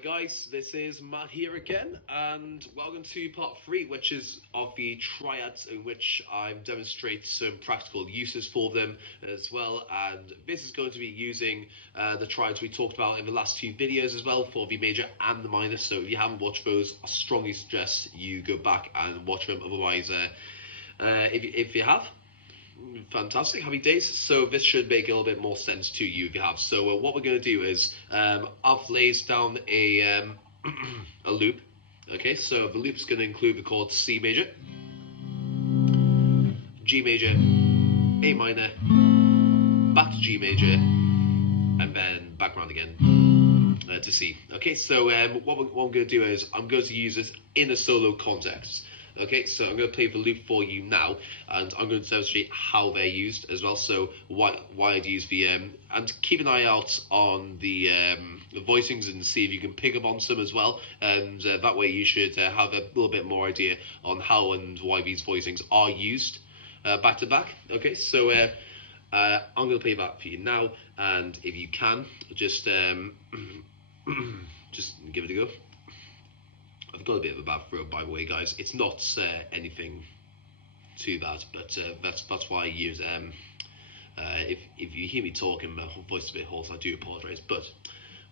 Hello guys, this is Matt here again, and welcome to part 3, which is of the triads, in which I'm demonstrate some practical uses for them as well. And this is going to be using the triads we talked about in the last 2 videos as well, for the major and the minor. So if you haven't watched those, I strongly suggest you go back and watch them. Otherwise, if you have, fantastic, happy days. So this should make a little bit more sense to you if you have. So what we're going to do is I've laid down a a loop. Okay, so the loop is going to include the chords C major, G major, A minor, back to G major, and then back around again to C. Okay, so what I'm going to do is I'm going to use this in a solo context. Okay, so I'm going to play the loop for you now, and I'm going to demonstrate how they're used as well. So why I'd use the and keep an eye out on the voicings and see if you can pick up on some as well. And that way you should have a little bit more idea on how and why these voicings are used back to back. Okay, so I'm going to play that for you now, and if you can, just just give it a go. I've got a bit of a bad throat, by the way, guys. It's not anything too bad, but that's why I use if you hear me talking, my voice is a bit hoarse, I do apologise. But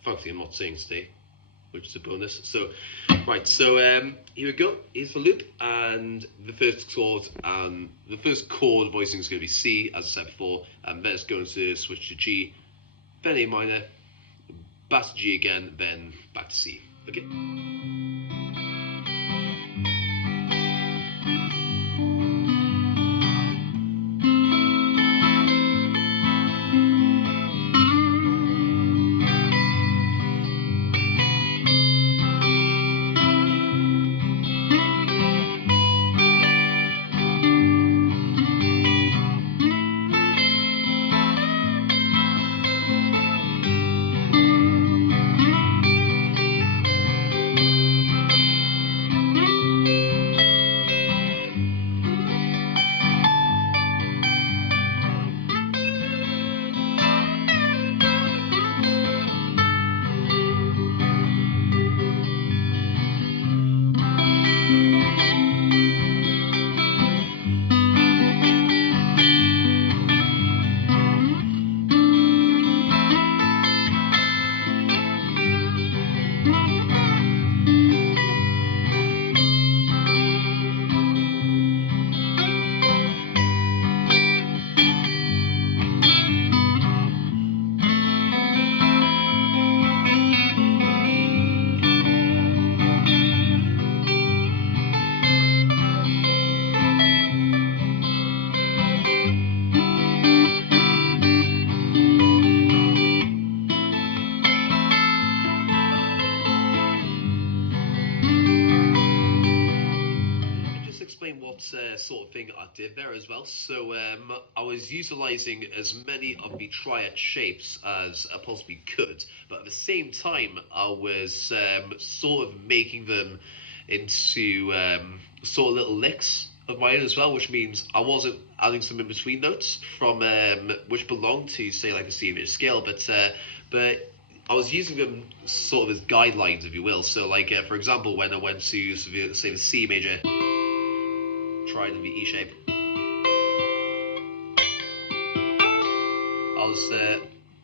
thankfully, I'm not saying today, which is a bonus. So, right. So here we go. Here's the loop, and the first chord voicing is going to be C, as I said before, and then it's going to switch to G, then A minor, back to G again, then back to C. Okay. What sort of thing I did there as well. So I was utilizing as many of the triad shapes as I possibly could, but at the same time I was sort of making them into sort of little licks of my own as well, which means I wasn't adding some in between notes from which belong to, say, like a C major scale, but I was using them sort of as guidelines, if you will. So like for example, when I went to say the C major, triad in the E shape, I was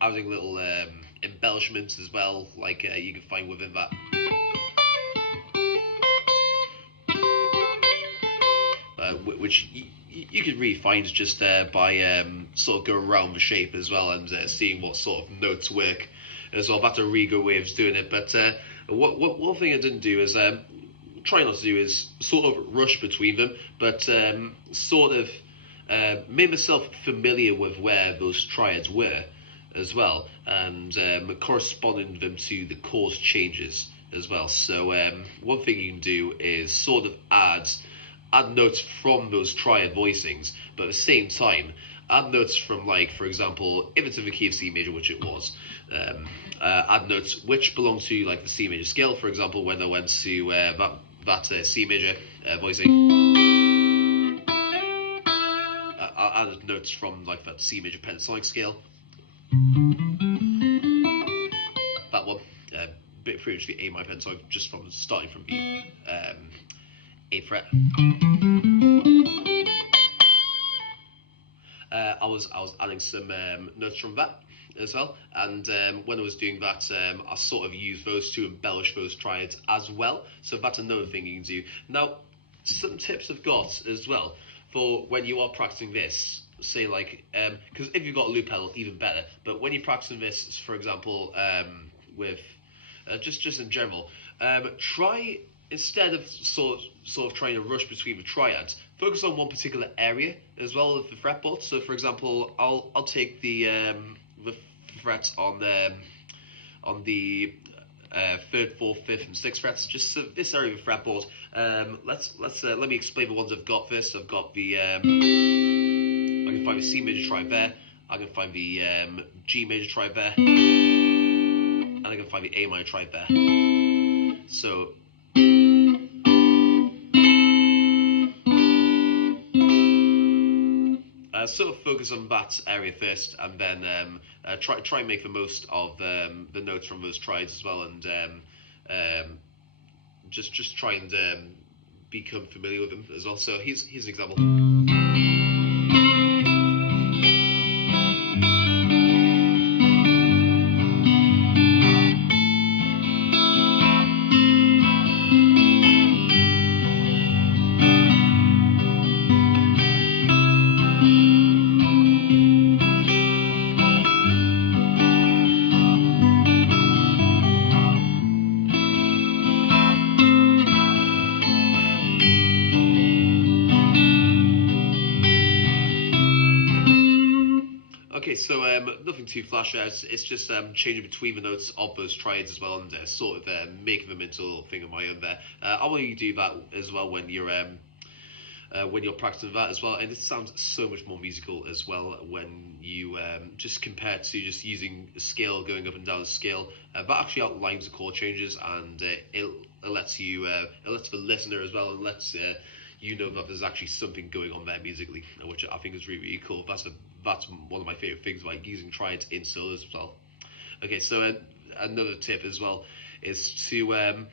adding little embellishments as well, like you can find within that. Which you can really find just by sort of going around the shape as well, and seeing what sort of notes work. And so I've had to re-go ways of doing it. But one thing I didn't do is try not to do is sort of rush between them, but sort of made myself familiar with where those triads were as well, and corresponding them to the chord changes as well. So one thing you can do is sort of add notes from those triad voicings, but at the same time add notes from, like, for example, if it's in the key of C major, which it was, add notes which belong to, like, the C major scale. For example, when I went to that C major voicing, I added notes from, like, that C major pentatonic scale, that one, pretty much the A minor pentatonic, just from starting from the 8th fret. I was adding some notes from that as well, and when I was doing that, I sort of used those to embellish those triads as well. So that's another thing you can do. Now, some tips I've got as well for when you are practicing this. Say like, because if you've got a loop pedal, even better. But when you're practicing this, for example, with just in general, try, instead of sort of trying to rush between the triads, focus on one particular area as well as the fretboard. So, for example, I'll take the frets on the 3rd, 4th, 5th, and 6th frets. Just this area of the fretboard. Let me explain the ones I've got first. I've got the I can find the C major triad there. I can find the G major triad there, and I can find the A minor triad there. So sort of focus on that area first, and then try and make the most of the notes from those triads as well, and just try and become familiar with them as well. So here's an example. Okay, so nothing too flashy. It's just changing between the notes of those triads as well, and sort of making them into a little thing of my own there. I want you to do that as well when you're practicing that as well, and it sounds so much more musical as well when you just compare to just using a scale, going up and down the scale. That actually outlines the chord changes, and it lets you, it lets the listener as well, and lets you know that there's actually something going on there musically, which I think is really, really cool. That's one of my favorite things, like using triads in solos as well. Okay, so another tip as well is to when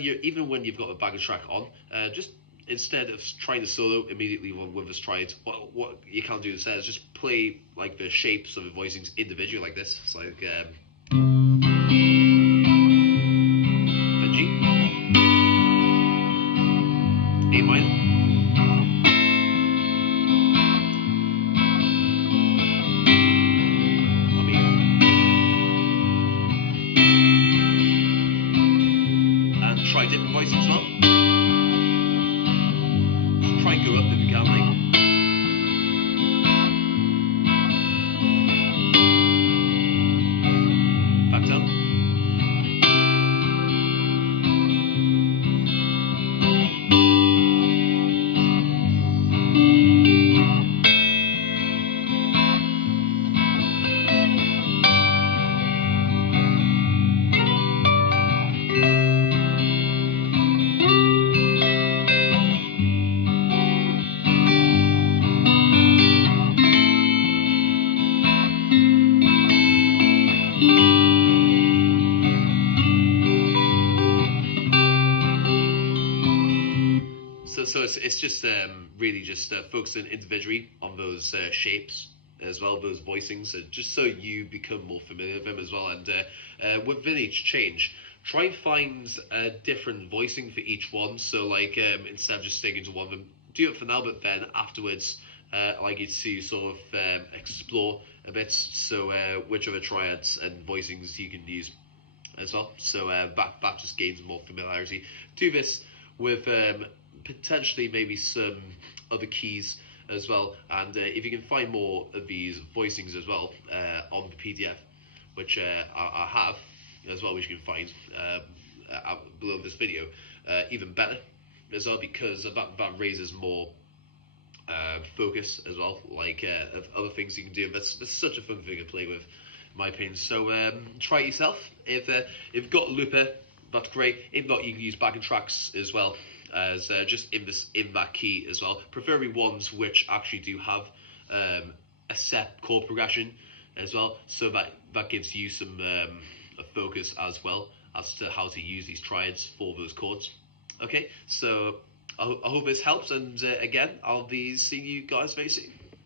you've got a backing track on, just instead of trying to solo immediately with this triad, what you can do instead is just play like the shapes of the voicings individually like this. It's like the G, A minor, and try different voicings as well. Just try and go up if you can, like. Back down. So it's just really just focusing individually on those shapes as well, those voicings, just so you become more familiar with them as well. And within each change, try and find a different voicing for each one. So like instead of just sticking to one of them, do it for now, but then afterwards, I like you to sort of explore a bit. So which other triads and voicings you can use as well. So that just gains more familiarity. Do this with potentially maybe some other keys as well, and if you can find more of these voicings as well on the PDF, which I have as well, which you can find below this video, even better as well, because that raises more focus as well, like of other things you can do. That's such a fun thing to play with, in my opinion. So try it yourself. If you've got a looper, that's great. If not, you can use backing tracks as well, as just in that key as well, preferably ones which actually do have a set chord progression as well, so that gives you some a focus as well as to how to use these triads for those chords. Okay, so I hope this helps, and again, I'll be seeing you guys very soon.